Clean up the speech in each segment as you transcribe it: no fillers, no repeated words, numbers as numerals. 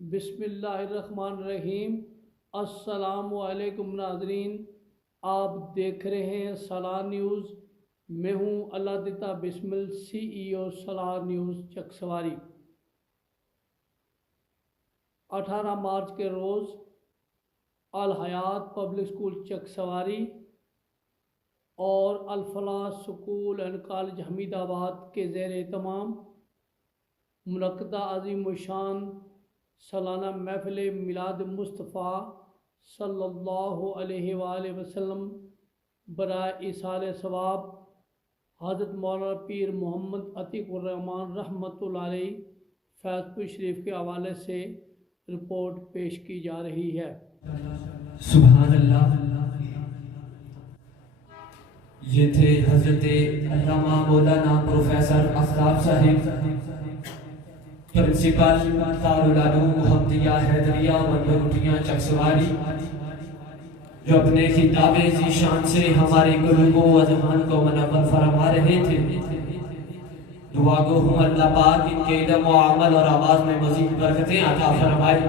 بسم اللہ الرحمن الرحیم۔ السلام علیکم ناظرین، آپ دیکھ رہے ہیں صلاح نیوز۔ میں ہوں اللہ دیتا بسمل، CEO صلاح نیوز چکسواری۔ 18 مارچ کے روز الحیات پبلک سکول چکسواری اور الفلاح سکول اینڈ کالج حمید آباد کے زیر اہتمام منعقدہ عظیم الشان سالانہ محفل میلاد مصطفیٰ صلی اللہ علیہ وآلہ وسلم برائے ایصال ثواب حضرت مولانا پیر محمد عتیق الرحمن رحمۃ اللہ علیہ فیض پور شریف کے حوالے سے رپورٹ پیش کی جا رہی ہے۔ سبحان اللہ۔ یہ تھے حضرت علامہ مولانا پروفیسر آفتاب صاحب، پرنسپل دارالعلوم محمدیہ حیدریہ منگروٹیاں چکسواری، جو اپنے خطاب ذیشان سے ہمارے قلوب و اذہان کو منور فرما رہے تھے۔ دعا گو ہوں اللہ پاک ان کے علم و عمل اور آواز میں مزید برکتیں عطا فرمائے۔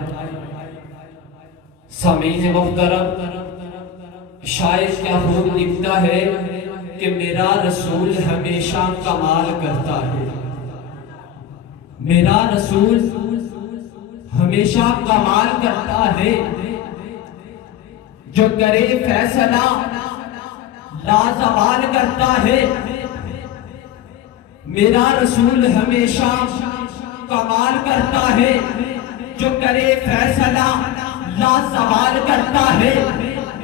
سامعین محترم، شاعر کیا خوب لکھتا ہے کہ میرا رسول ہمیشہ کمال کرتا ہے، میرا رسول ہمیشہ کمال کرتا ہے، جو کرے فیصلہ لازوال کرتا ہے۔ میرا رسول ہمیشہ کمال کرتا ہے، جو کرے فیصلہ لازوال کرتا ہے۔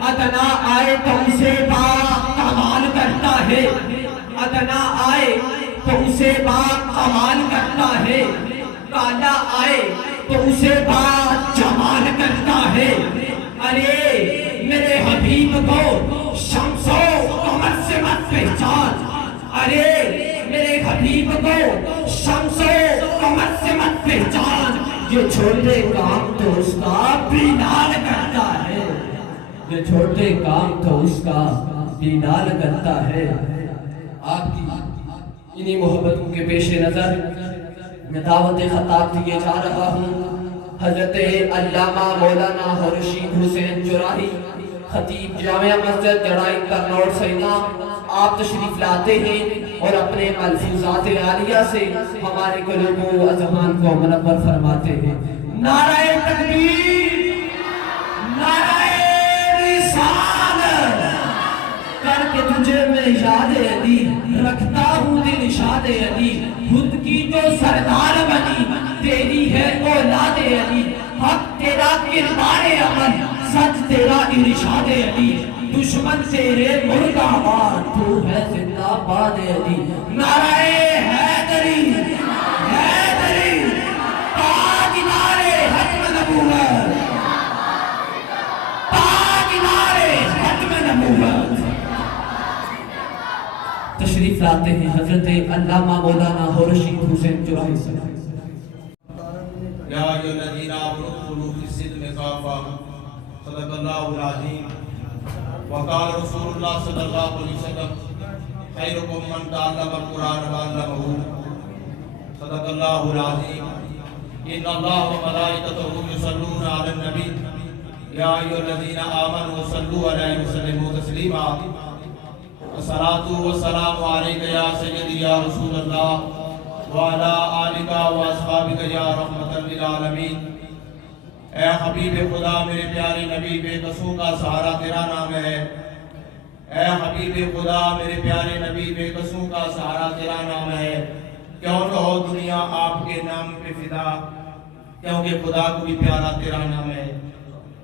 ادنا آئے تو اسے با کمال کرتا ہے، ادنا آئے تو اسے با کمال کرتا ہے، کالا آئے تو اسے با جمال کرتا ہے۔ ارے میرے حبیب کو شمس و قمر سے مت پہچان، ارے میرے حبیب کو شمس و قمر سے مت پہچان، یہ چھوٹے کام تو اس کا بلال کرتا ہے، یہ چھوٹے کام تو اس کا بلال کرتا ہے۔ آپ کی انہی محبتوں کے پیش نظر میں دعوت خطاب دیے جا رہا ہوں۔ حضرت علامہ مولانا رشید حسین جراحی، خطیب جامعہ مسجد جڑائی کرنوڑ سینا، آپ تشریف لاتے ہیں اور اپنے ملفوظات عالیہ سے ہمارے قلوب و اذہان کو منور فرماتے ہیں۔ نعرہ تکبیر، نعرہ رسالت، کر کے تجھے میں یاد علی، رکھتا ہوں دل شاد علی، خود کی تو سردار بنی، تیری ہے اولاد علی، حق تیرا کردار عمل، سچ تیرا ارشاد علی، دشمن تیرے مردہ باد، تو ہے زندہ باد علی۔ نعرہ حیدری، حیدری، تاجدار ختم نبوت، تاجدار ختم نبوت۔ تشریف لاتے ہیں حضرت علامہ مولانا رشید حسین جراحی صاحب۔ یا ایھا الذین آمنوا ادخلوا فی السلم کافۃ، صدق اللہ العظیم۔ وقال رسول اللہ صلی اللہ علیہ وسلم خیرکم من تعلم القرآن وعلمہ، صدق اللہ العظیم۔ ان اللہ وملائکتہ یصلون علی النبی، یا ایھا الذین آمنوا صلوا علیہ وسلموا تسلیما۔ الصلاۃ والسلام علیک یا سیدی یا رسول اللہ، وعلی آلک و اصحابک یا رحمۃ للعالمین۔ اے حبیب خدا، میرے پیارے نبی، بے قصوں کا سہارا تیرا نام ہے۔ اے حبیب خدا، میرے پیارے نبی، بے قصوں کا سہارا تیرا نام ہے۔ کیوں نہ ہو دنیا آپ کے نام پہ فدا، کیونکہ خدا کو بھی پیارا تیرا نام ہے۔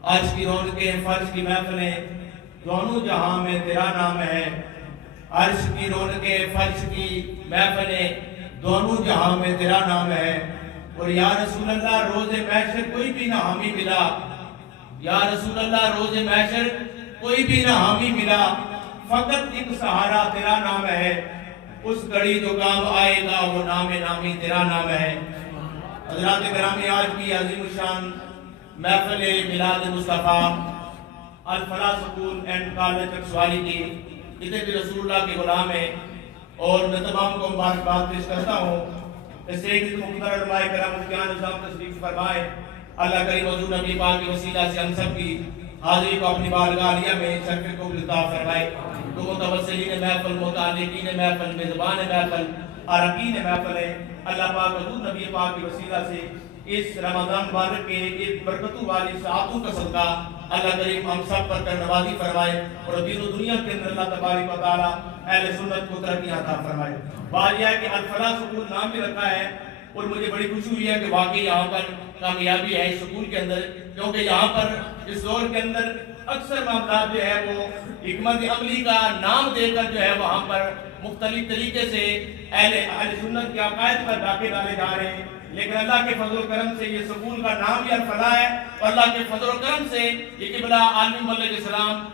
عرش کی رونقیں، فرش کی محفلیں، دونوں جہاں میں تیرا نام ہے۔ عرش کی رونقیں، فرش کی محفلیں، دونوں جہاں میں تیرا نام ہے۔ اور یا رسول اللہ، روز محشر کوئی بھی نہ حامی ملا، یا رسول اللہ، روز محشر کوئی بھی نہ حامی ملا، فقط ایک سہارا تیرا نام ہے۔ اس گھڑی جو کام آئے گا وہ نام نامی تیرا نام ہے۔ حضرات گرامی، آج کی عظیم الشان محفل میلاد مصطفیٰ الفلاح سکول اینڈ کالج چکسواری کی جتنے بھی رسول اللہ کے غلام ہیں، اور میں تمام کو مبارکباد پیش کرتا ہوں۔ اس ایک محترم علماء کرام مفتیان نظام تشریف فرمائے، اللہ کریم حضور نبی پاک کے وسیلہ سے ہم سب کی حاضری کو اپنی بارگاہ عالیہ میں شرف قبول عطا فرمائے. تو متوسلین محفل، متعلقین محفل، میزبان محفل، عارفین محفل ہے، اللہ پاک حضور نبی پاک کے وسیلہ سے اس رمضان مبارک کے اس برکتوں والی ساعتوں کا صدقہ اللہ کریم ہم سب پر کر نوازی فرمائے اور دین و دنیا کے اندر اللہ تبارک و تعالی اہل سنت کو ترقی عطا فرمائے. بات یہ ہے کہ الفلاح سکول نام بھی رکھا ہے اور مجھے بڑی خوشی ہوئی ہے کہ واقعی یہاں پر کامیابی ہے اس سکول کے اندر، کیونکہ یہاں پر اس دور کے اندر اکثر معاملات جو ہے وہ حکمت عملی کا نام دے کر جو ہے وہاں پر مختلف طریقے سے اہل سنت کے عقائد پر ڈاکے ڈالے جا رہے ہیں. لیکن اللہ کے فضل و کرم سے یہ سکول کا نام بھی الفلاح ہے اور اللہ کے فضل و کرم سے یہ قبلہ عالم علیہ السلام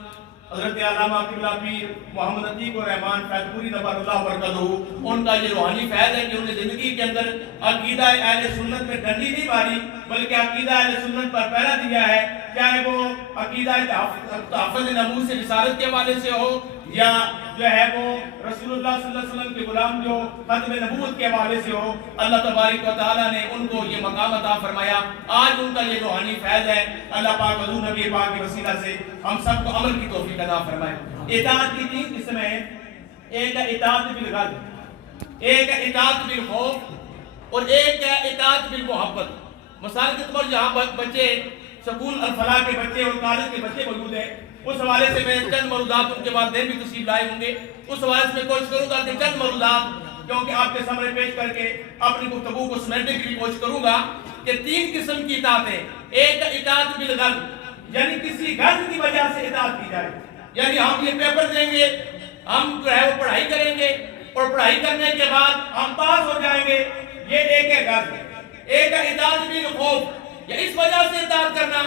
حضرت علامہ قبلہ پیر محمد عتیق الرحمان فیض پوری نبر اللہ برکتہ ان کا یہ روحانی فیض ہے کہ انہیں زندگی کے اندر عقیدہ اہل سنت میں ڈنڈی نہیں ماری بلکہ عقیدہ اہل سنت پر پہرا دیا ہے، چاہے وہ عقیدہ تحفظ ناموس رسالت کے حوالے سے ہو یا جو ہے وہ رسول اللہ صلی اللہ علیہ وسلم کے غلام جو ختم نبوت کے حوالے سے ہو. اللہ تبارک و تعالیٰ نے ان کو یہ مقام عطا فرمایا. آج ان کا یہ روحانی فیض ہے. اللہ پاک حضور نبی پاک کے وسیلہ سے ہم سب کو عمل کی توفیق عطا فرمائے. اطاعت کی 3 قسمیں ہیں. ایک ہے اطاعت بالغضب، ایک ہے اطاعت بالخوف اور ایک ہے اطاعت بالمحبت. مثال کے طور پر جہاں بچے سکول الفلاح کے بچے اور کالج کے بچے موجود ہیں اس حوالے سے میں چند مروضات ان کے والدین بھی تشریف لائے ہوں گے، اس حوالے سے میں کوشش کروں گا کہ چند مروضات کیونکہ آپ کے سامنے پیش کر کے اپنی گفتگو کو سمیٹنے کی بھی کوشش کروں گا کہ 3 قسم کی اطاعت ہے. ایک اطاعت بالغضب یعنی کسی غرض کی وجہ سے اطاعت کی جائے، یعنی ہم یہ پیپر دیں گے، ہم جو ہے وہ پڑھائی کریں گے اور پڑھائی کرنے کے بعد ہم پاس ہو جائیں گے، یہ ایک ہے غرض. ایک اطاعت بالخوف یا اس وجہ سے اطاعت کرنا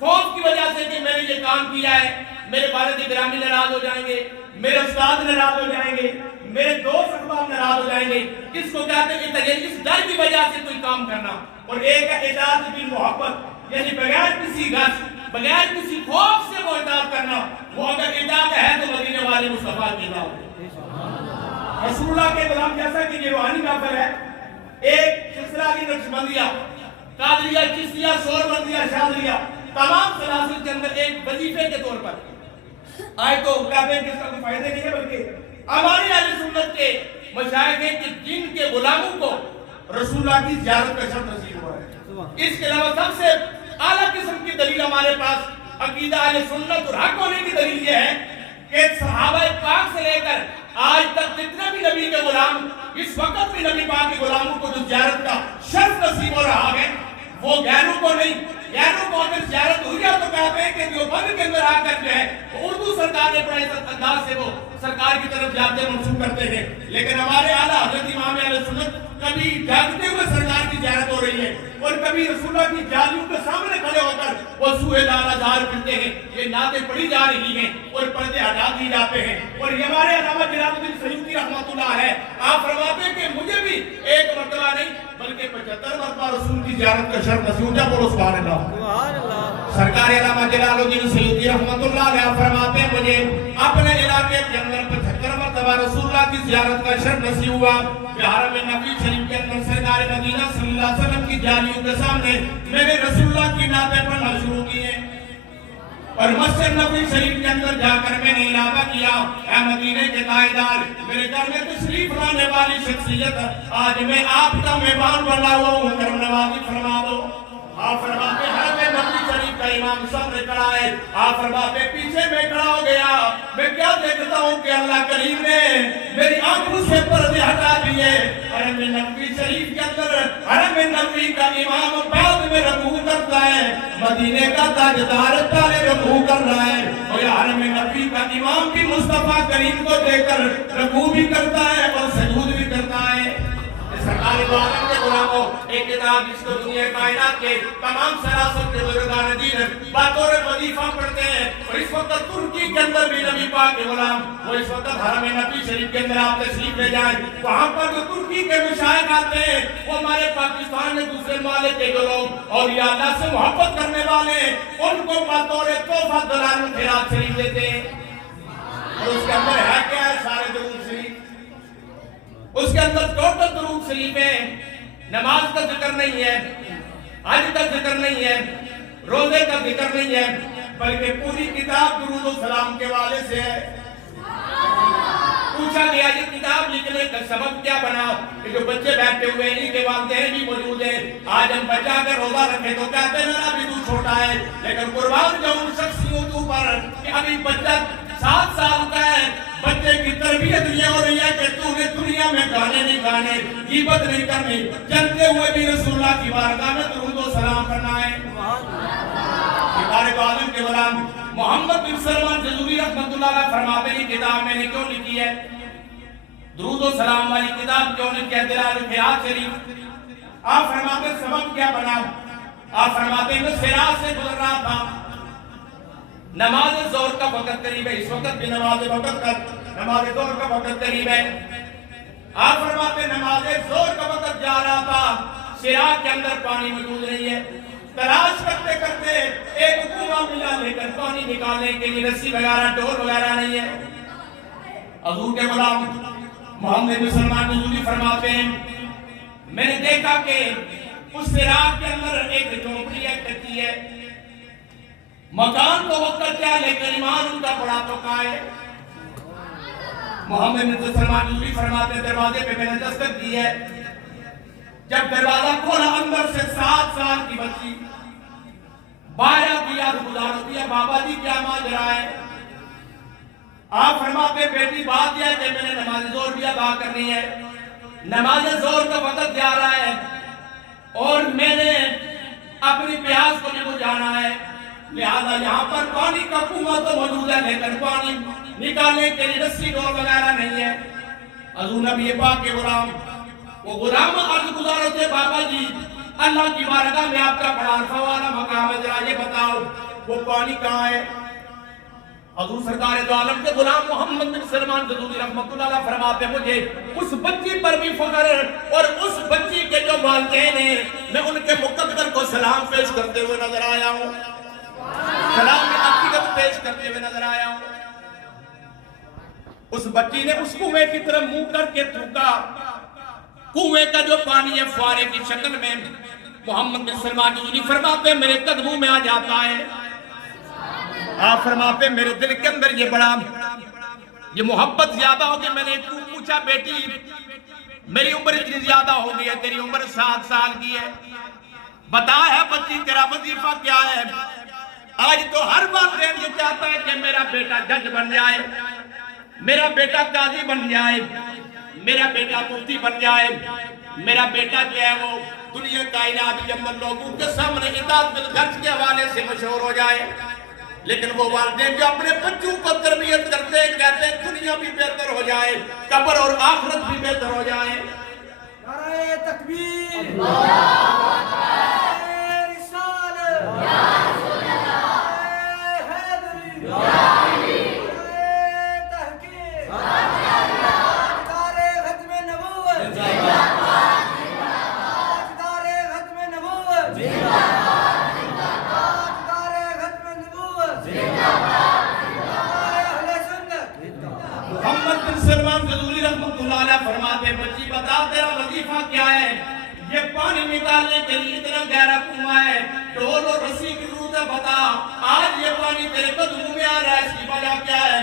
خوف کی وجہ سے کہ میں نے یہ کام کیا ہے میرے والد گرامی ناراض ہو جائیں گے، میرے استاد ناراض ہو جائیں گے، میرے دوست احباب ناراض ہو جائیں گے، اس کو کہتے ہیں اس ڈر کی وجہ سے کوئی کام کرنا. اور ایک ہے اطاعت بالمحبت یعنی بغیر کسی غرض بغیر کسی خوف سے وہ اطاعت کرنا. وہ اگر اطاعت ہے تو مدینے والے مصطفیٰ کی اطاعت رسول اللہ کے غلام. جیسا کہ یہ روحانی محفل ہے، ایک سلسلہ کی نقشبندیہ قادریہ چشتیہ شوربندیہ شاذلیہ تمام سلاسل کے اندر ایک وظیفے کے طور پر آئے تو کہتے ہیں کہ اس کا کوئی فائدہ نہیں ہے بلکہ ہماری اہل سنت کے مشائخ ہیں کہ جن کے غلاموں کو رسول اللہ کی زیارت کا شرف نصیب ہوا ہے. اس کے علاوہ سب سے اعلیٰ قسم کی دلیل ہمارے پاس عقیدہ اہل سنت اور حق ہونے کی دلیل یہ ہے کہ صحابہ پاک سے لے کر آج تک جتنے بھی نبی کے غلام اس وقت بھی نبی پاک کے غلاموں کو جو زیارت کا شرف نصیب ہو رہا ہے وہ غیروں کو نہیں. غیروں کو اگر زیارت ہوئی ہے تو کہتے ہیں کہ دیوبند کے اندر آ کر جو ہے اردو سرکار نے پڑھے انداز سے وہ سرکار کی طرف جاتے منسوخ کرتے ہیں. لیکن ہمارے اعلیٰ حضرت امام اہل سنت کبھی جاگتے ہوئے سرکار کی زیارت ہو رہی ہے اور کبھی رسول اللہ کی جالیوں کے سامنے کھڑے ہو کر وہ سوئے دانا دار پڑھتے ہیں. یہ نعتیں پڑھی جا رہی ہیں اور پردے ہٹا دیے جاتے ہیں. اور یہ ہمارے علامہ جلال الدین سیوطی رحمۃ اللہ ہے، آپ فرماتے ہیں کہ مجھے بھی ایک مرتبہ نہیں بلکہ 75 مرتبہ رسول کی زیارت کا شرف نصیب ہوا. بولو سبحان اللہ. سرکار علامہ جلال الدین سیوطی رحمۃ اللہ علیہ فرماتے ہیں مجھے اپنے علاقے کے اندر 75 مرتبہ رسول اللہ کی زیارت کا شرف نصیب ہوا. حرم نبی شریف کے اندر سرکار مدینہ صلی اللہ علیہ وسلم کی جالیوں کے سامنے میں نے رسول اللہ کی نعتیں پڑھنا شروع کی ہیں اور مسجد نبی شریف کے اندر جا کر میں نے اعلان کیا، اے مدینے کے تاجدار، میرے گھر میں تشریف لانے والی شخصیت آج میں آپ کا مہمان بنا ہوا ہوں، کرم نوازی فرما دو. آپ فرماتے حرم نبی شریف کا امام سامنے کھڑا ہے، آپ فرماتے پیچھے میں کھڑا ہو گیا، میں کیا دیکھتا ہوں کہ اللہ کریم نے میری آنکھوں سے پردے ہٹا دیے. حرم نبی شریف کے اندر حرم نبی کا امام بعد میں رکوع کرتا ہے، مدینے کا تاجدار پہلے رکوع کر رہا ہے اور حرم نبی کا امام بھی مصطفیٰ کریم کو دیکھ کر رکوع بھی کرتا ہے اور سجود بھی کرتا ہے. سرکار دو عالم کے غلاموں، ایک کتاب جس کو دنیا کائنات کے تمام سراسر کے بزرگان دین بطور وظیفہ پڑھتے ہیں اور اس وقت ترکی کے اندر بھی نبی پاک کے غلام وہ اس وقت حرم نبی شریف کے اندر آپ تشریف لے جائیں، وہاں پر جو ترکی کے مشائخ آتے ہیں وہ ہمارے پاکستان میں دوسرے ممالک کے جو لوگ اور یا اللہ سے محبت کرنے والے ان کو بطور تحفہ دلال الخیرات شریف دیتے ہیں. اور اس کے اندر ہے کیا ہے؟ سارے درود شریف. اس کے اندر ٹوٹل درود شریف ہے، نماز کا ذکر نہیں ہے. حج کا ذکر نہیں ہے، روزے کا ذکر نہیں ہے، بلکہ پوری کتاب درود و سلام کے والے سے ہے۔ پوچھا گیا یہ کتاب لکھنے کا سبب کیا بنا؟ کہ جو بچے بیٹھے ہوئے ہیں ان کے والدین بھی موجود ہیں، آج ہم بچہ اگر روزہ رکھے تو کہتے ہیں نا ابھی تو چھوٹا ہے، لیکن قربان جاؤں ان شخصیتوں پر کہ ابھی بچہ 7 سال کا ہے، بچے کی تربیت یہ ہو رہی ہے کہ تو نے دنیا میں گانے نہیں گانے، غیبت نہیں کرنی، چلتے ہوئے بھی رسول اللہ کی بارگاہ میں درود و سلام کرنا ہے۔ ہمارے عالم کے غلام محمد بن سلمان جزوری رحمۃ اللہ علیہ فرماتے ہیں کتاب میں نے کیوں لکھی ہے؟ درود و سلام والی کتاب کیوں لکھی ہے؟ دلال الحیات شریف۔ آپ فرماتے ہیں سبب کیا بنا؟ آپ فرماتے ہیں میں صراط سے گزر رہا تھا، نماز ظہر کا وقت قریب ہے، اس وقت بھی نماز ظہر کا وقت قریب ہے۔ آپ فرماتے ہیں نماز ظہر کا وقت جا رہا تھا، صراط کے اندر پانی موجود نہیں ہے، تلاش کرتے کرتے ایک کنواں ملا، لیکن پانی نکالنے کے لیے رسی وغیرہ ڈور وغیرہ نہیں ہے۔ حضور کے غلام محمد بن سلمان جزوری فرماتے ہیں میں نے دیکھا کہ اس صراط کے اندر ایک جھونپڑی ہے، کچی ہے، مکان تو وقت کیا لیکن ایمان ان کا بڑا پکا ہے۔ محمد بن سلمان جزوری فرماتے ہیں دروازے پہ میں نے دستک دی ہے، جب دروازہ کھولا اندر سے 7 سال کی بچی بایا دیا گزار دیا، بابا جی کیا ماجرا ہے؟ آپ فرماتے بیٹی بات یہ ہے کہ میں نے نماز ظہر بھی ادا کرنی ہے، نماز ظہر کا وقت جا رہا ہے اور میں نے اپنی پیاس کو بھی بجھانا ہے، لہذا یہاں پر پانی کا کنواں تو موجود ہے لیکن پانی نکالنے کے لیے رسی ڈور وغیرہ نہیں ہے۔ حضور نبی پاک کے غلام وہ غلام عرض گزار ہوتے بابا جی اللہ کی بارگاہ میں آپ کا بڑا عرفہ والا مقام ہے، ذرا یہ بتاؤ وہ پانی کہاں ہے؟ حضور سرکار دو عالم کے غلام محمد بن سلمان جزوری رحمۃ اللہ علیہ فرماتے ہیں مجھے اس بچی پر بھی فخر ہے اور اس بچی کے جو والدین ہیں میں ان کے مقدر کو سلام پیش کرتے ہوئے نظر آیا ہوں، سلام میں عقیدت پیش کرتے ہوئے نظر آیا ہوں۔ اس بچی نے اس کنویں کی طرف منہ کر کے تھوکا، کنویں کا جو پانی ہے فوارے کی شکل میں، محمد بن سلمان جزوری فرماتے ہیں میرے قدموں میں آ جاتا ہے۔ آپ فرماتے ہیں میرے دل کے اندر یہ محبت زیادہ ہوگی۔ میں نے پوچھا بیٹی میری عمر اتنی زیادہ ہو گئی ہے، تیری عمر 7 سال کی ہے، بتا ہے بچی تیرا وظیفہ کیا ہے؟ آج تو ہر والدین یہ چاہتا ہے کہ میرا بیٹا جج بن جائے، میرا بیٹا قاضی بن جائے، میرا بیٹا مفتی بن جائے، میرا بیٹا جو ہے وہ دنیا کائنات کے اندر لوگوں کے سامنے اطاعت بالخرج کے حوالے سے مشہور ہو جائے۔ لیکن وہ والدین جو اپنے بچوں کو تربیت کرتے ہیں کہتے ہیں دنیا بھی بہتر ہو جائے، قبر اور آخرت بھی بہتر ہو جائے۔ نعرہ تکبیر، نعرہ رسالت، نعرہ حیدری، نعرہ تحقیق، تاجدار ختم نبوت، تاجدار ختم نبوت، محمد بن سلمان جزوری رحمۃ اللہ علیہ فرماتے ہیں بچی بتا تیرا وظیفہ کیا ہے؟ یہ پانی نکالنے کے لیے اتنا گہرا کنواں ہے، ڈول اور رسی کی ضرورت ہے، بتا آج یہ پانی تیرے قدموں میں آ رہا ہے، اس کی وجہ کیا ہے؟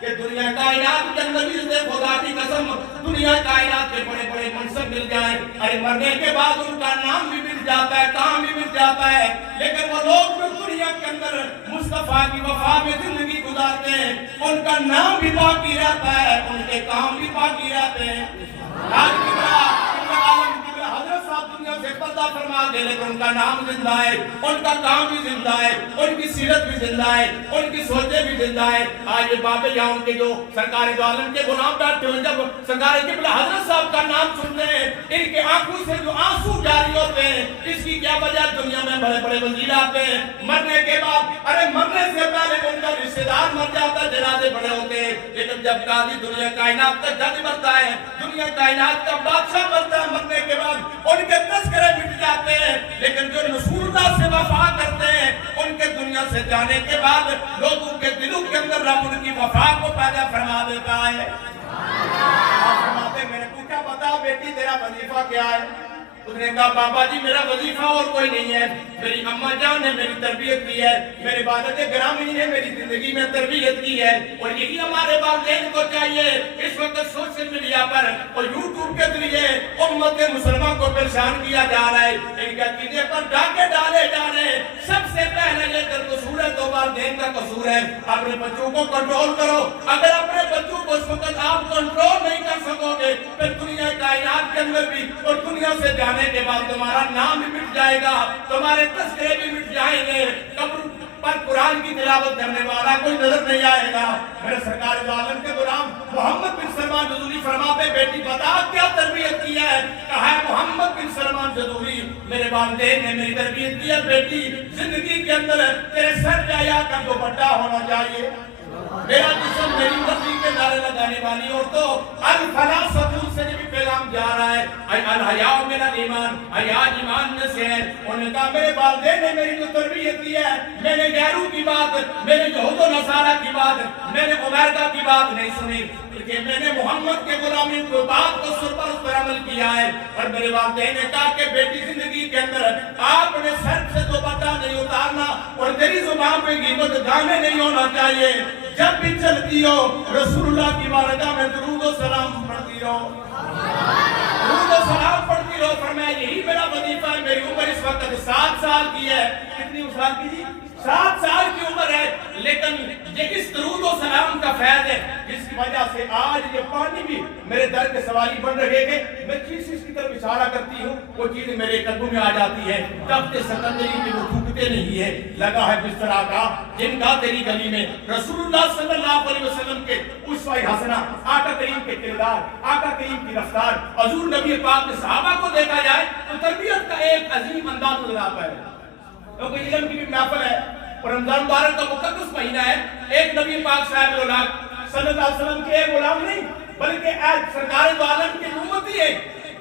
کہ دنیا کائنات کے اندر بھی خدا کی قسم دنیا کائنات کے بڑے بڑے منصب مل جائیں، ارے مرنے کے بعد ان کا نام بھی مل جاتا ہے، کام بھی مل جاتا ہے، لیکن وہ لوگ جو دنیا کے اندر مصطفیٰ کی وفا میں زندگی گزارتے ہیں ان کا نام بھی باقی رہتا ہے، ان کے کام بھی باقی رہتے ہیں۔ آج کی عالم کی حضرت صاحب دنیا سے پردہ فرما دے لیکن ان کا نام زندہ ہے، ان کا کام بھی زندہ ہے، ان کی سیرت بھی زندہ ہے، ان کی سوچیں بھی زندہ ہے۔ آج یہ بابے یا ان کے جو سرکار دو عالم کے غلام بیٹھے ہوئے جب سرکار قبلہ حضرت صاحب کا نام سنتے ہیں ان کے آنکھوں سے جو آنسو جاری ہوتے ہیں، اس کی کیا وجہ؟ دنیا میں بڑے بڑے وزیر آتے ہیں، مرنے کے بعد ارے مرنے سے پہلے ان کا رشتہ دار مر جاتا ہے، جنازے بڑے ہوتے ہیں، لیکن جب قاضی دنیا کائنات کا جج مرتا ہے، دنیا کائنات کا بادشاہ مرتا ہے، مرنے کے بعد ان کے تذکرے مٹ جاتے ہیں، لیکن جو رسول اللہ سے وفا کرتے ہیں ان کے دنیا سے جانے کے بعد لوگوں کے دلوں کے اندر رب ان کی وفا کو پیدا فرما دیتا ہے۔ آپ فرماتے میں نے پوچھا بتا بیٹی تیرا وظیفہ کیا ہے؟ اس نے کہا بابا جی میرا وظیفہ اور کوئی نہیں ہے، میری اماں جان نے میری تربیت کی ہے، میرے عبادت گرامی نے میری زندگی میں تربیت کی ہے، اور یہی ہمارے والدین کو چاہیے۔ اس وقت سوشل میڈیا پر اور یوٹیوب کے ذریعے امت مسلمہ کو پریشان کیا جا رہا ہے، ان کے عقیدے پر ڈاکے ڈالے جا رہے ہیں۔ سب سے پہلے یہ قصور ہے تو والدین کا قصور ہے۔ اپنے بچوں کو کنٹرول کرو، اگر اپنے بچوں کو اس وقت آپ کنٹرول نہیں کر سکو گے پھر دنیا کائنات کے اندر بھی اور دنیا سے جانے کے بعد تمہارا نام بھی مٹ جائے گا، تمہارے تذکرے بھی مٹ جائیں گے، قبر پر قرآن کی تلاوت کرنے والا کوئی نظر نہیں آئے گا۔ میرے سرکار دو عالم کے غلام محمد بن سلمان جدوری فرماتے بیٹی بتا کیا تربیت کی ہے؟ کہا ہے محمد بن سلمان جدوری میرے والدین نے میری تربیت کی ہے، بیٹی زندگی کے اندر تیرے سر پہ آیا کر دوپٹہ ہونا چاہیے، میرا جسم میری مرضی کے نعرے لگانے والی عورتوں الفلاح سبول سے بھی پیغام جا رہا ہے، الحیاء من الایمان، حیا ایمان میں سے ہے۔ انہوں نے کہا میرے والدین نے میری جو تربیت کی ہے، میں نے غیروں کی بات، میں نے یہود و نصارہ کی بات، میں نے عبیدہ کی بات نہیں سنی، کہ میں نے محمد کے غلامی کو بات کو سر پر اس پر عمل کیا ہے۔ اور میرے والدین نے کہا کہ بیٹی زندگی کے اندر آپ نے سر سے دوپٹہ نہیں اتارنا اور تیری زبان پہ غیبت گانے نہیں ہونا چاہیے، جب بھی چلتی ہو رسول اللہ کی بارگاہ میں درود و سلام پڑھتی رہو، درود و سلام پڑھتی رہو۔ فرمایا یہی میرا وظیفہ ہے۔ میری عمر اس وقت 7 سال کی ہے، کتنی سال کی جی؟ 7 سال کی عمر ہے، لیکن یہ اس درود و سلام کا فیض ہے جس کی وجہ سے آج یہ پانی بھی میرے در کے سوالی بن رہے ہیں۔ میں چیز کی طرف اشارہ کرتی ہوں وہ چیز میرے قدموں میں آ جاتی ہے، تخت سکندری میں وہ تھوکتے نہیں ہے، لگا ہے بستر کا جن کا تیری گلی میں رسول اللہ صلی اللہ علیہ وسلم کے اسوہ حسنہ، آقا کریم کے کردار، آقا کریم کی رفتار، حضور نبی پاک کے صحابہ کو دیکھا جائے تو تربیت کا ایک عظیم انداز نظر آتا ہے۔ کیونکہ علم کی بھی محفل ہے اور رمضان مبارک کا مقدس مہینہ ہے، ایک نبی پاک صاحب الاولاد صلی اللہ علیہ وسلم کے ایک غلام نہیں بلکہ ایک سرکار دو عالم کے امتی ہے،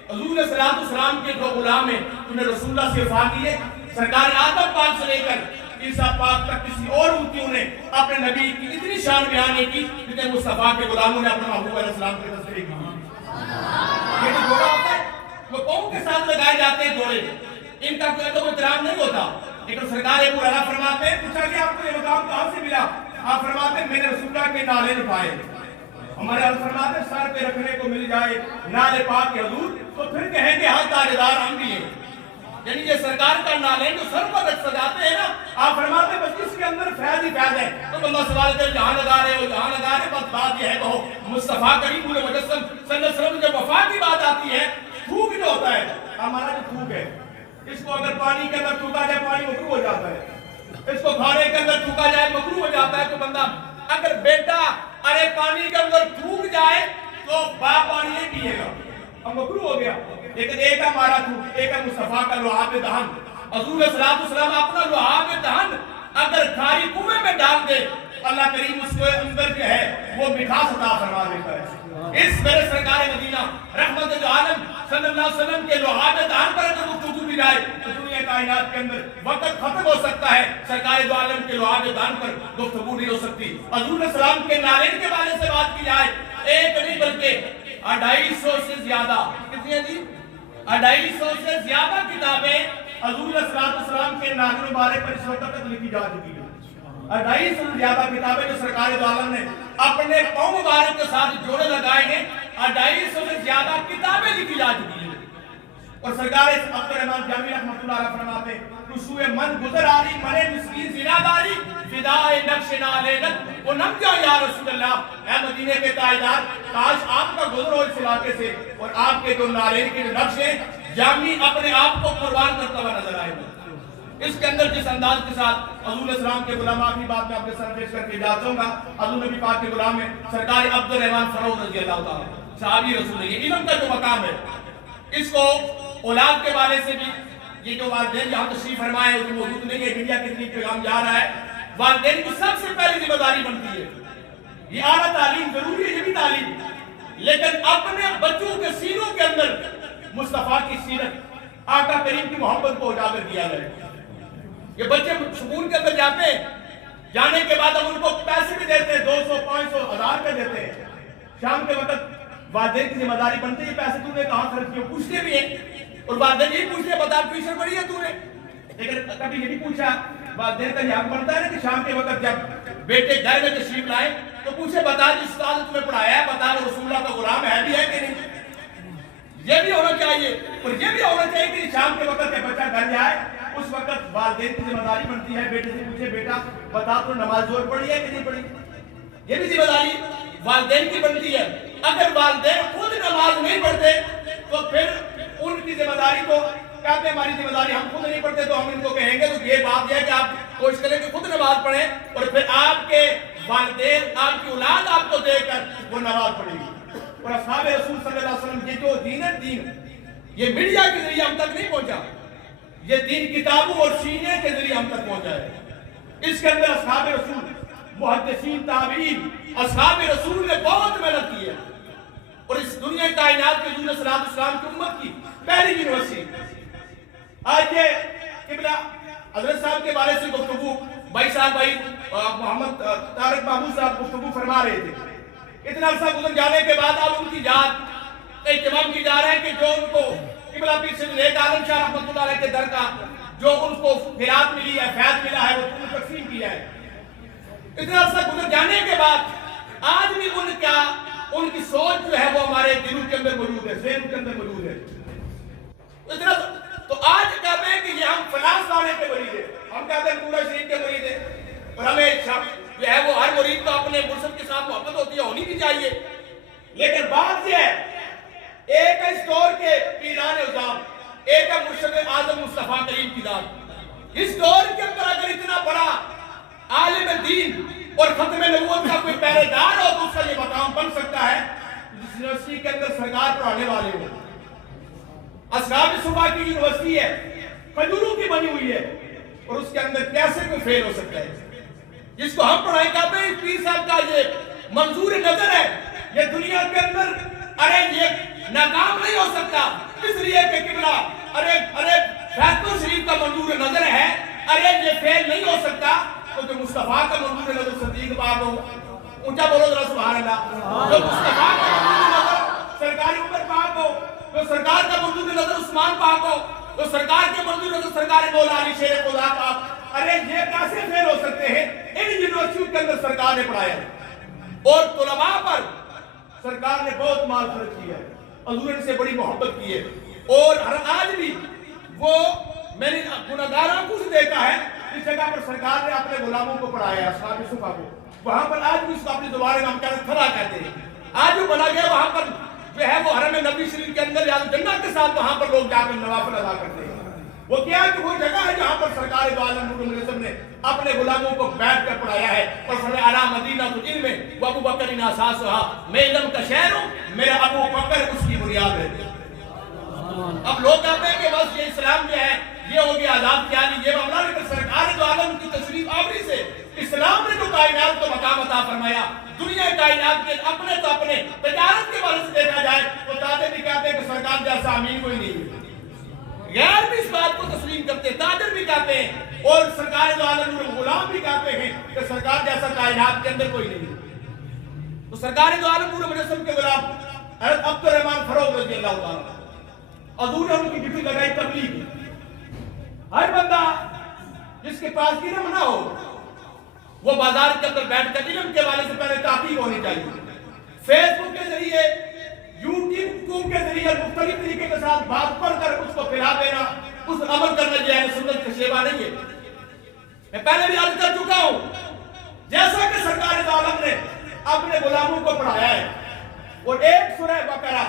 حضور صلی اللہ علیہ وسلم کے جو غلام ہیں انہیں رسول اللہ سے وفا کی ہے۔ سرکار آدم پاک سے لے کر عیسیٰ پاک تک کسی اور امتیوں نے اپنے نبی کی اتنی شان بیان نہیں کی جتنے مصطفیٰ کے غلاموں نے اپنے محبوب علیہ السلام کے تذکرے کی۔ یہ جو جوڑا ہوتا ہے وہ قوم کے ساتھ لگائے جاتے ہیں جوڑے، ان کا کوئی ادب و احترام نہیں ہوتا، لیکن سرکار ابو ہریرہ فرماتے ہیں پوچھا کہ آپ کو یہ مقام کہاں سے ملا؟ آپ فرماتے ہیں میں نے رسول اللہ کے نالے اٹھائے، ہمارے آپ فرماتے ہیں سر پہ رکھنے کو مل جائے نالے پاک کے حضور تو پھر کہیں گے ہاں تاجدار ہم بھی ہیں، یعنی یہ سرکار کا نالے جو سر پر رکھ سجاتے ہیں نا، آپ فرماتے ہیں بس اس کے اندر فیض ہی فیض ہے۔ تو بندہ سوال کرے جہاں لگا رہے ہو جہاں لگا رہے، بس بات یہ ہے کہو مصطفیٰ کریم مجسم صلی اللہ علیہ وسلم جب وفا کی بات آتی ہے، تھوک جو ہوتا ہے ہمارا جو تھوک ہے اس کو اگر پانی کے اندر تھوکا جائے پانی مکروہ ہو جاتا ہے، اس کو کھانے کے اندر تھوکا جائے مکروہ ہو جاتا ہے۔ تو بندہ اگر بیٹا ارے پانی کے اندر تھوک جائے تو باپ پانی نہیں پیے گا، اب مکروہ ہو گیا۔ لیکن ایک ہمارا تھوک، ایک ہے مصطفیٰ کا لعاب دہن، حضور صلی اللہ علیہ وسلم اپنا لعاب دہن اگر کھاری کنویں میں ڈال دے اللہ کریم اس کے اندر جو ہے وہ مٹھاس عطا فرما دیتا ہے۔ اس میرے سرکار مدینہ رحمت دو عالم صلی اللہ علیہ وسلم کے لعاب دہن پر اگر گفتگو بھی جائے تو دنیا کائنات کے اندر وقت ختم ہو سکتا ہے، سرکار دو عالم کے لعاب دہن پر گفتگو نہیں ہو سکتی۔ حضور علیہ السلام کے نالین کے بارے سے بات کی جائے، ایک نہیں بلکہ 250 سے زیادہ، کتنی ہیں جی؟ 250 سے زیادہ کتابیں حضور علیہ السلام کے نالے مبارک پر اس وقت تک لکھی جا چکی ہیں۔ 250 سے زیادہ کتابیں جو سرکار دو عالم نے اپنے قوم مبارک کے ساتھ جوڑے لگائے ہیں، 250 سے زیادہ کتابیں لکھی جا چکی ہیں۔ اور سرکار عبد الرحمن جامی رحمۃ اللہ علیہ فرماتے ہیں رسوئے من گزر آری منے مسکین زناداری فدائے نقش نالینت وہ نم جا یا رسول اللہ، اے مدینے کے تاجدار کاش آپ کا گزر ہو اس علاقے سے اور آپ کے جو نالین کے نقش ہیں جامی اپنے آپ کو قربان کرتا ہوا نظر آئے گا۔ اس کے اندر جس انداز کے ساتھ حضور علیہ السلام کے غلام آخری بات میں اپنے سر پیش کر کے جاتا ہوں گا، حضور نبی پاک کے غلام میں سرکار عبد الرحمن فروغ رضی اللہ تعالیٰ صحابی رسول اللہ، یہ علم کا جو مقام ہے اس کو اولاد کے بارے سے بھی یہ جو والدین یہاں تشریف فرمائے اس میں موجود نہیں ہے، انڈیا کے لیے پیغام جا رہا ہے، والدین کی سب سے پہلی ذمہ داری بنتی ہے یہ اعلیٰ تعلیم ضروری ہے، یہ بھی تعلیم، لیکن اپنے بچوں کے سینوں کے اندر مصطفیٰ کی سیرت آقا کریم کی محبت کو اجاگر کیا جائے۔ یہ بچے سکول کے اندر جاتے ہیں، جانے کے بعد ہم ان کو پیسے بھی دیتے ہیں، 200 500 1000 کا دیتے ہیں، شام کے وقت والدین کی ذمہ داری بنتی ہے پیسے تو نے کہاں خرچ کیے، پوچھتے بھی ہیں اور والدین یہی پوچھتے بتا ٹیوشن پڑھی ہے تو نے، لیکن کبھی یہ نہیں پوچھا والدین کا یہ حق بنتا ہے نا کہ شام کے وقت جب بیٹے گھر میں تشریف لائے تو پوچھے بتا جی استاد نے تمہیں پڑھایا ہے، بتا رسول اللہ کا غلام ہے بھی ہے کہ نہیں. یہ بھی ہونا چاہیے. اور یہ بھی ہونا چاہیے کہ شام کے وقت جب بچہ گھر جائے اس وقت والدین کی ذمہ داری بنتی ہے بیٹے سے پوچھے بیٹا بتا تو نماز ظہر پڑھی ہے کہ نہیں پڑھی. یہ بھی ذمہ داری والدین کی بنتی ہے. اگر والدین خود نماز نہیں پڑھتے تو پھر ان کی ذمہ داری کو کہتے ہیں ہماری ذمہ داری ہم خود نہیں پڑھتے تو ہم ان کو کہیں گے. تو یہ بات یہ ہے کہ آپ کوشش کریں کہ خود نماز پڑھیں اور پھر آپ کے والدین آپ کی اولاد آپ کو دے کر وہ نماز پڑھے گی. اور اصحاب رسول صلی اللہ علیہ وسلم یہ جو دین ہے دین یہ میڈیا کے ذریعے ہم تک نہیں پہنچا، یہ دین کتابوں اور سینے کے ذریعے ہم تک پہنچا ہے. اس کے اندر اصحاب رسول محدثین تابعین اصحاب رسول نے بہت محنت کی ہے. اور اس دنیا کائنات کے حضور صلی اللہ علیہ وسلم کی امت کی پہلی یونیورسٹی. آج یہ قبلہ حضرت صاحب کے بارے سے گفتگو بھائی صاحب بھائی محمد طارق محمود صاحب گفتگو فرما رہے تھے. اتنا عرصہ گزر جانے کے بعد اب ان کی یاد اہتمام کی جا رہا ہے کہ جو ان کو قبلہ پیر سے نیک عالم شاہ رحمۃ اللہ علیہ کے در کا جو ان کو خیرات ملی ہے فیض ملا ہے وہ انہوں نے تقسیم کیا ہے. اتنا عرصہ گزر جانے کے بعد آج بھی ان کی سوچ جو ہے وہ ہمارے دلوں کے اندر موجود ہے، ذہن کے اندر موجود ہے. اتنا تو آج کہتے ہیں کہ یہ ہم فلاں سانے کے مرید ہیں، ہم کہتے ہیں پورا شریف کے مرید ہیں. اور ہمیں جو ہے وہ ہر مرید کو اپنے مرشد کے ساتھ محبت ہوتی ہے، ہونی بھی چاہیے. لیکن بات یہ ہے ایک ہے اس دور کے پیران عظام، ایک ہے مرشد اعظم مصطفیٰ کریم کی ذات. اس دور کے اندر اگر اتنا بڑا عالم دین اور ختم نبوت کا کوئی پہرے دار ہو تو اس کا یہ مقام بن سکتا ہے جس یونیورسٹی کے اندر سرکار پڑھانے والے ہو. اصحاب صفا کی یونیورسٹی ہے، کھجوروں کی بنی ہوئی ہے، اور اس کے اندر کیسے کوئی فیل ہو سکتا ہے. جس کو ہم پڑھائیں کہتے ہیں پیر صاحب کا یہ منظور نظر ہے یہ دنیا کے اندر ارے یہ ناکام نہیں ہو سکتا اس لیے کہ قبلہ ارے فیض شریف کا منظور نظر ہے ارے یہ فیل نہیں ہو سکتا تو مصطفیٰ کا منظور نظر صدیق پاک ہو. اونچا بولو ذرا سبحان اللہ. جو مصطفیٰ کا منظور نظر سرکار عمر پاک ہو، جو سرکار کا منظور نظر عثمان پاک ہو، جو سرکار کے منظور نظر سرکار مولا علی شیر خدا پاک، ارے یہ کیسے فیل ہو سکتے ہیں. ان یونیورسٹیوں کے اندر سرکار نے پڑھایا اور طلباء پر سرکار نے بہت مال خرچ کیا ہے، حضور ان سے بڑی محبت کی ہے. اور ہر آج بھی وہ میں نے گناہگار آنکھوں سے دیکھا ہے اس جگہ پر سرکار نے اپنے غلاموں کو پڑھایا ہے اصحاب صفا کو. وہاں پر آج بھی اس کو اپنی زبان میں ہم تھلا کہتے ہیں. آج جو بنا گیا وہاں پر جو ہے وہ حرم نبی شریف کے اندر یا جنت کے ساتھ وہاں پر لوگ جا کر نوافل ادا کرتے ہیں. وہ کیا ہے کہ وہ جگہ ہے جہاں پر سرکار دو عالم نور العالمین نے اپنے غلاموں کو بیٹھ کر پڑھایا ہے اور فرمایا الا مدینہ تو علم و ابو بکر اساسھا، میں علم کا شہر ہوں، میرا ابو بکر اس کی بنیاد ہے. اب لوگ کہتے ہیں کہ بس یہ اسلام جو ہے یہ ہو گیا آزاد کیا نہیں، یہ معاملہ نہیں. سرکار دو عالم کی تشریف آوری سے اسلام نے جو کائنات کو مقام عطا فرمایا، دنیا کائنات کے اپنے تو اپنے تجارت کے بارے سے دیکھا جائے تو تاجر بھی کہتے ہیں کہ سرکار جیسا امین کوئی نہیں ہے. غیر بھی اس بات کو تسلیم کرتے ہیں، تاجر بھی کہتے ہیں اور سرکار دو عالم غلام بھی کہتے ہیں کہ سرکار جیسا کائنات کے اندر کوئی نہیں ہے. تو سرکار دو عالم پورے مجسم کے غلام حضرت عبد الرحمن فروغ رضی اللہ تعالیٰ حضور نے ان کی ڈیوٹی لگائی تبلیغ کی. ہر بندہ جس کے پاس علم نہ ہو وہ بازار کے اندر بیٹھ کر علم کے والے سے پہلے تحقیق ہونی چاہیے. فیس بک کے ذریعے یوٹیوب کے ذریعے مختلف طریقے کے ساتھ بات پڑھ کر اس کو پھیلا دینا، اس عمل کرنا جو ہے سنت کا شیوا نہیں ہے. میں پہلے بھی عرض کر چکا ہوں جیسا کہ سرکار دو عالم نے اپنے غلاموں کو پڑھایا ہے اور ایک سورہ بقرہ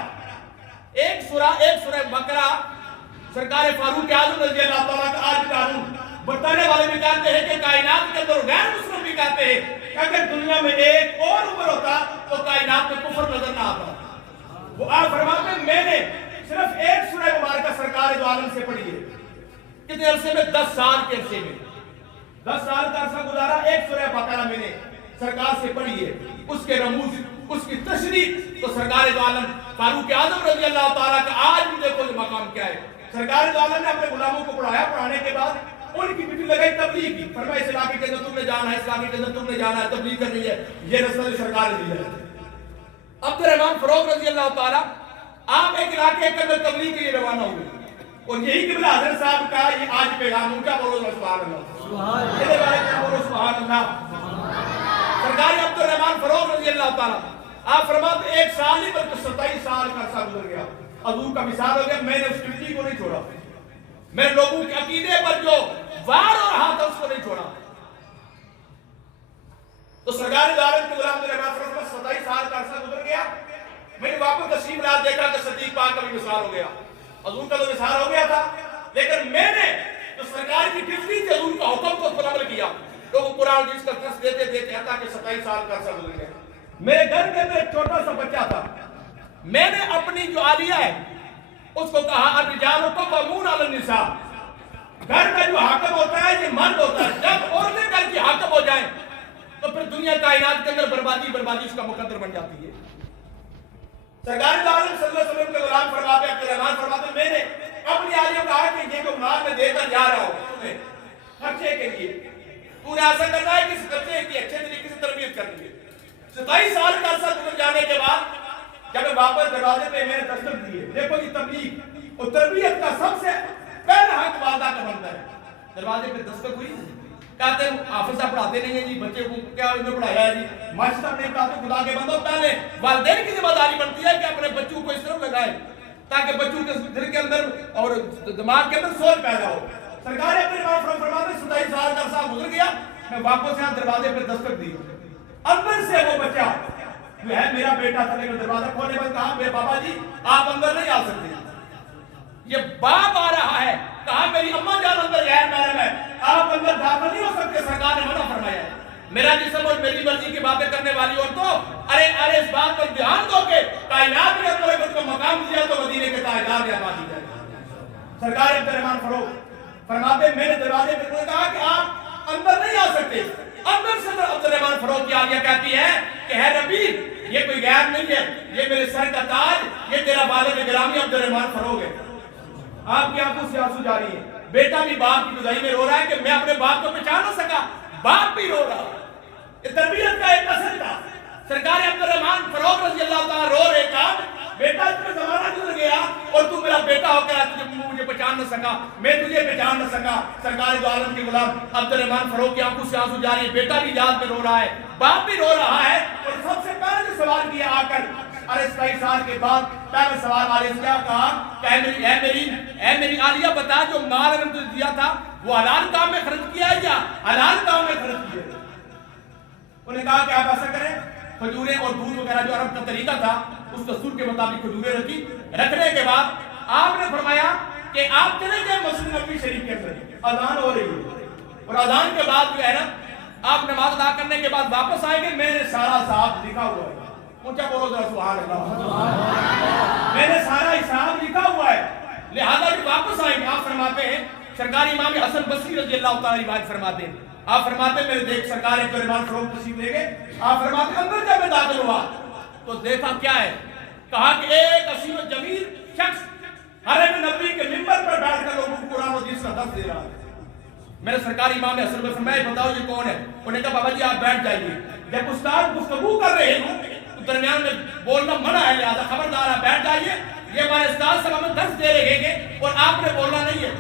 سرکار فاروق اعظم رضی اللہ تعالیٰ کا آج قانون بتانے والے بھی کہتے ہیں کہ کائنات کے اندر غیر مسلم بھی کہتے ہیں کہ اگر دنیا میں ایک اور عمر ہوتا تو کائنات میں کفر نظر نہ آتا. وہ آپ فرماتے ہیں میں نے صرف ایک سورہ مبارکہ سرکار دو عالم سے پڑھی ہے. کتنے عرصے میں؟ 10 سال کے عرصے میں 10 سال کا عرصہ گزارا. ایک سورہ بقرہ میں نے سرکار سے پڑھی ہے. اس کے رموز، اس کی تشریح تو سرکار دو عالم فاروق اعظم رضی اللہ تعالیٰ کا آج بھی دیکھو یہ مقام کیا ہے. سرکار دو عالم نے اپنے غلاموں کو پڑھایا، پڑھانے کے بعد ان کی ڈیوٹی لگائی تبلیغ کی. فرمایا اس علاقے کے اندر تم نے جانا ہے، اس علاقے کے اندر تم نے جانا ہے، تبلیغ کرنی ہے. یہ رسالہ سرکار نے دیا ہے. عبد الرحمن فروغ رضی اللہ تعالیٰ آپ ایک علاقے کے اندر تبلیغ کے لیے روانہ ہوئے. اور یہی قبلہ حضرت صاحب کا یہ آج پیغام ہوں. کیا بولو سبحان اللہ, میرے بارے کیا بولو سبحان اللہ. سرکار عبد الرحمن فروغ رضی اللہ تعالیٰ آپ فرماتے ایک سال نہیں بلکہ 27 سال کا عرصہ گزر گیا, حضور کا مثال ہو گیا. میں نے اس کمیٹی کو نہیں چھوڑا, میں لوگوں کے عقیدے پر جو وار ہو رہا تھا اس کو نہیں چھوڑا. تو سرکار دو عالم کے غلام عبد الرحمن فروغ 27 سال کا عرصہ گزر گیا. میں نے واپس تشریف لا دیکھا کہ صدیق پاک کا بھی مثال ہو گیا, حضور کا تو مثال ہو گیا تھا, لیکن میں نے جو سرکار کی ڈیوٹی تھی حضور کا حکم کو پر عمل کیا. لوگوں قرآن حدیث کا درس دیتے دیتے حتیٰ کہ 27 سال کا عرصہ گزر گیا. میرے گھر کے اندر ایک چھوٹا سا بچہ تھا, میں نے اپنی جو عالیہ ہے اس کو کہا الرجال قوامون علی النساء, گھر کا جو حاکم ہوتا ہے یہ مرد ہوتا ہے. جب عورتیں گھر کی حاکم ہو جائیں تو پھر دنیا کائنات کے اندر بربادی اس کا مقدر بن جاتی ہے. سرکار دو عالم صلی اللہ علیہ وسلم کے غلام فرماتے عبد الرحمن فرماتے میں نے اپنی عالیہ کو کہا کہ یہ جو مال میں دے کر جا رہا ہوں تمہیں خرچے کے لیے, تو نے ایسا کرنا ہے کہ اس خرچے کی اچھے طریقے سے تربیت کرنی ہے. 27 سال کا عرصہ گزر جانے کے بعد جب میں واپس دروازے پہ میں نے دستک دیے, دیکھو یہ تبلیغ اور تربیت کا سب سے پہلا حق والدہ کا بنتا ہے. دروازے پہ دستک ہوئی, کہتے ہیں حافظ صاحب پڑھاتے نہیں ہیں جی, بچے کو کیا انہوں پڑھایا ہے جی, ماشاء صاحب نے کہا تو خدا کے بندوں پہلے والدین کی ذمہ داری بنتی ہے کہ اپنے بچوں کو اس طرح لگائے تاکہ بچوں کے دل کے اندر اور دماغ کے اندر سوچ پیدا ہو. سرکار اپنے فرماتے 27 سال کا عرصہ گزر گیا, میں واپس یہاں دروازے پہ دستک دی. اندر سے وہ بچہ جو ہے میرا بیٹا تھا, لیکن دروازہ کھولنے پر کہا میرے بابا جی آپ اندر نہیں آ سکتے. یہ باپ آ رہا ہے, کہا میری اماں جان اندر غیر محرم ہے, آپ اندر داخل نہیں ہو سکتے. سرکار نے منع فرمایا ہے. میرا جسم اور میری مرضی کی باتیں کرنے والی عورتوں ارے اس بات پر دھیان دو کہ کائنات میں اگر خود کو مقام دیا تو مدینے کے تاجدار میں آباد دی جائے. سرکار عبد الرحمن فروغ فرماتے میں نے دروازے پہ کہا کہ آپ اندر نہیں آ سکتے. اندر سے عبد الرحمن فروغ کی عالیہ کہتی ہے کہ ہے نبی یہ کوئی غیر نہیں ہے, یہ میرے سر کا تاج, یہ تیرا والد گرامی عبد الرحمن فروغ ہے. آپ کی آنکھوں سے آنسو جاری ہے. بیٹا بھی باپ کی جدائی میں رو رہا ہے کہ میں اپنے باپ کو پہچان نہ سکا, باپ بھی رو رہا. یہ تربیت کا ایک اثر تھا. سرکار عبد الرحمن فروغ رضی اللہ تعالیٰ رو رہے کہا بیٹا تمہیں زمانہ گزر گیا اور تو میرا بیٹا ہو کر مجھے پہچان نہ سکا, میں تجھے پہچان نہ سکا. سرکار دو عالم کے غلام عبد الرحمن فروغ کی آنکھوں سے آنسو جاری ہے. بیٹا بھی یاد میں رو رہا ہے, باپ بھی رو رہا ہے. اور سب سے پہلے جو سوال کیا آ کر 27 سال کے بعد پہلے سوال والے سے کیا کہا کہ اے میری عالیہ بتا جو مال میں تجھے دیا تھا وہ حلال کام میں خرچ کیا ہے یا حلال کام میں خرچ کیا ہے. انہوں نے کہا کہ آپ ایسا کریں کھجوریں اور دودھ وغیرہ جو عرب کا طریقہ تھا اس دستور کے مطابق کھجوریں رکھی. رکھنے کے بعد آپ نے فرمایا کہ آپ چلے گئے مسجد نبوی شریف کے اندر, اذان ہو رہی ہے اور اذان کے بعد جو ہے نا آپ نماز ادا کرنے کے بعد واپس آئیں گے. میں نے سارا حساب لکھا ہوا ہے. اونچا بولو ذرا سبحان اللہ. میں نے سارا حساب لکھا ہوا ہے, لہذا جو واپس آئیں گے. آپ فرماتے ہیں سرکار امام حسن بصری رضی اللہ تعالی روایت فرماتے ہیں, آپ فرماتے ہیں میں نے دیکھ سرکار عبد الرحمن فروغ تشریف لے گئے. آپ فرماتے ہیں اندر جب میں داخل ہوا تو دیکھا کیا ہے, کہا کہ ایک حسین و جمیل شخص حرم نبوی کے منبر پر بیٹھ کر لوگوں کو قرآن و حدیث کا درس دے رہا ہے. میں نے سرکار امام حسن کو فرمایا بتاؤ یہ کون ہے. انہوں نے کہا بابا جی آپ بیٹھ جائیے. جب استاد گفتگو کر رہے ہوں تو درمیان میں بولنا منع ہے, لہٰذا خبردار آپ بیٹھ جائیے. یہ ہمارے استاد صاحب ہمیں درس دے رہے ہیں اور آپ نے بولنا نہیں ہے.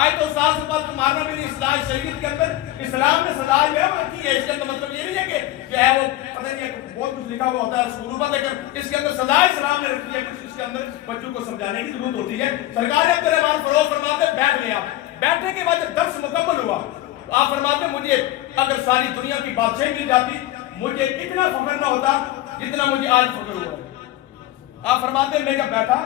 آج تو استاد سے بات مارنا بھی نہیں. اصلاح شریعت کے اندر اسلام نے سزا جو ہے وہ رکھی ہے. اس کے اندر مطلب یہ نہیں ہے کہ جو ہے وہ پتہ نہیں ہے بہت کچھ لکھا ہوا ہوتا ہے اسکولوں پر, لیکن اس کے اندر سزا اسلام نے رکھی ہے. اس کے اندر بچوں کو سمجھانے کی ضرورت ہوتی ہے. سرکار عبد الرحمن فروغ فرماتے بیٹھ گیا. بیٹھنے کے بعد جب درس مکمل ہوا تو آپ فرماتے مجھے اگر ساری دنیا کی بادشاہی مل جاتی مجھے اتنا فخر نہ ہوتا جتنا مجھے آج فخر ہوا. آپ فرماتے میں جب بیٹھا,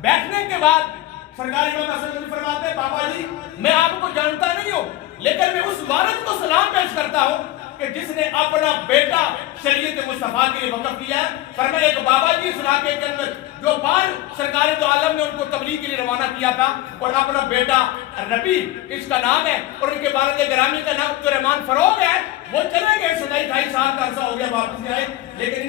بیٹھنے کے بعد سرکار امام حسن فرماتے بابا جی میں آپ کو جانتا نہیں ہوں لیکن میں اس والد کو سلام پیش کرتا ہوں کہ جس نے اپنا بیٹا شریعت مصطفیٰ کے لیے وقف کیا ہے. فرمایا ایک بابا جی اس علاقے کے اندر جو بار سرکار دو عالم نے ان کو تبلیغ کے لیے روانہ کیا تھا اور اپنا بیٹا نبی اس کا نام ہے اور ان کے والد گرامی کا نام عبد الرحمن فروغ ہے. وہ چلے گئے 27-28 سال کا عرصہ ہو گیا واپس نہیں آئے، لیکن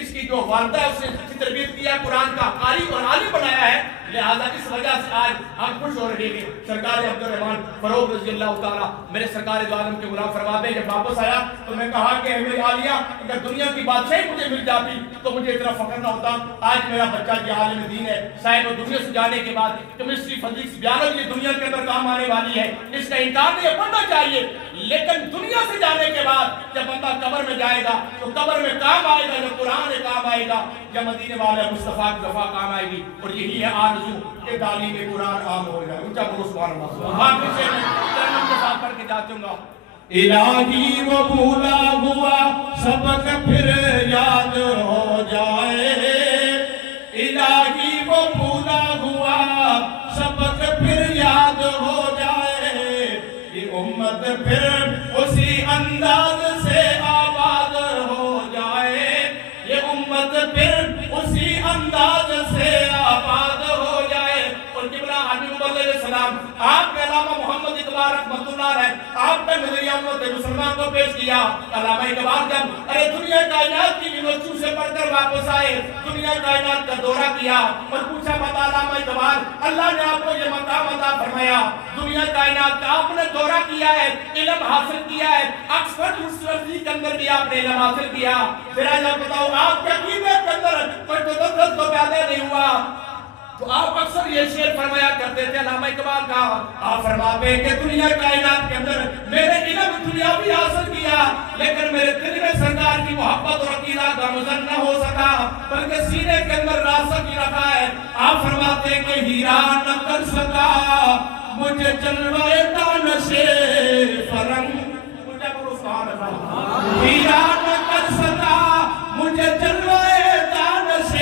اس کی جو والدہ ہے اس نے اچھی تربیت کیا، قرآن کا قاری اور عالم بنایا ہے، لہذا اس وجہ سے آج ہم خوش ہو رہے ہیں۔ سرکار عبدالرحمن فاروق رضی اللہ تعالیٰ میرے سرکار دو عالم کے غلام فرماتے ہیں جب واپس آیا تو میں کہا کہ اے میری عالیہ اگر دنیا کی بادشاہی مجھے مل جاتی تو مجھے اتنا فخر نہ ہوتا۔ آج میرا بچہ جو عالم دین ہے، صاحب دنیا سے جانے کے بعد کیمسٹری فزکس بیالوجی دنیا کے اندر کام آنے والی ہے، اس کا انکار نہیں ہے، پڑھنا چاہیے، لیکن دنیا سے جانے کے بعد جب بندہ قبر میں جائے گا تو قبر میں کام آئے گا، جب قرآن کام آئے گا، جب مدینے والے مصطفیٰ کی وفا کام آئے گی، اور یہی ہے آرزو کہ تعلیم قرآن عام ہو جائے۔ اونچا بولو سبحان اللہ۔ آپ سے ترنم کے ساتھ پڑھ کے جاتے ہوں گا۔ الہی وہ بھولا ہوا سبق پھر یاد ہو جائے، الہی وہ بھولا ہوا سبق پھر یاد ہو جائے، یہ امت پھر اسی انداز سے آباد ہو جائے، یہ امت پھر اسی انداز سے آباد ہو جائے۔ اور قبلہ حبیب اللہ علیہ السلام آپ کے علامہ محمد اقبال رحمۃ اللہ علیہ آپ کا نظریہ امت مسلمان کو پیش کیا۔ علامہ اقبال جب دنیا کائنات کی یونیورسٹی سے پڑھ کر واپس آئے، دنیا کائنات کا دورہ کیا اور پوچھا بتا علامہ اقبال اللہ نے آپ کو یہ مقام عطا فرمایا، دنیا کائنات کا آپ نے دورہ کیا ہے، علم حاصل کیا ہے، آکسفورڈ یونیورسٹی کے اندر بھی آپ نے علم حاصل کیا، پھر آج آپ بتاؤ آپ کے عقیدے کے اندر کوئی تدخل تو پیدا نہیں ہوا؟ تو آپ اکثر یہ شعر فرمایا کرتے تھے علامہ اقبال کا، آپ فرماتے ہیں کہ دنیا کائنات کے اندر میرے علم دنیا بھی حاصل کیا، لیکن میرے دل میں سرکار کی محبت اور عقیدہ کا مزن نہ ہو سکا، بلکہ سینے کے اندر راسخ ہی رکھا ہے۔ آپ فرماتے ہیں کہ ہیرا نہ کر سکا مجھے جلوے دانش فرنگ، مجھے بولو سبحان اللہ، ہیرا نہ کر سکا مجھے جلوے دانش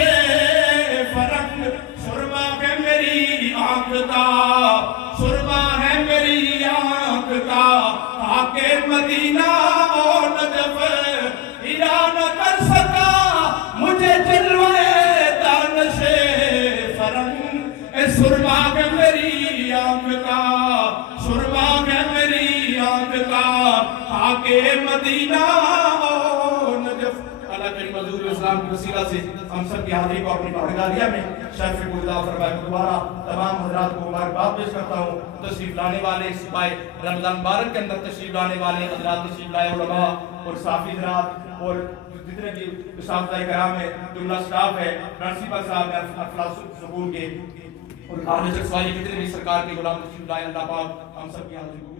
فرنگ، سرما ہے میری آنکھ کا، سرما ہے میری آنکھ کا، آکے مدینہ اور نجف، ہیرا نہ کر سکا مجھے جلوے دانش فرنگ، اے سرما ہے میری آنکھ کا، سرما ہے میری آنکھ کا، آکے مدینہ اور نجف۔ اللہ کریم حضور اسلام کی وسیلہ سے ہم سب کی حاضری کو اپنی بھاگیداریہ میں شرف گلدہ فرمائے۔ دوبارہ تمام حضرات کو مبارکباد پیش کرتا ہوں، تشریف لانے والے اس ماہ رمضان مبارک کے اندر تشریف لانے والے حضرات، تشریف لائے علماء اور صحافی حضرات اور جتنے بھی اساتذہ کرام ہیں، جملہ سٹاف ہے، پرنسپل صاحب ہیں افلاس سکول کے، اور کالج رسوائی جتنے بھی سرکار کے غلام تشریف لائے، اللہ پاک ہم سب کی حاضری کو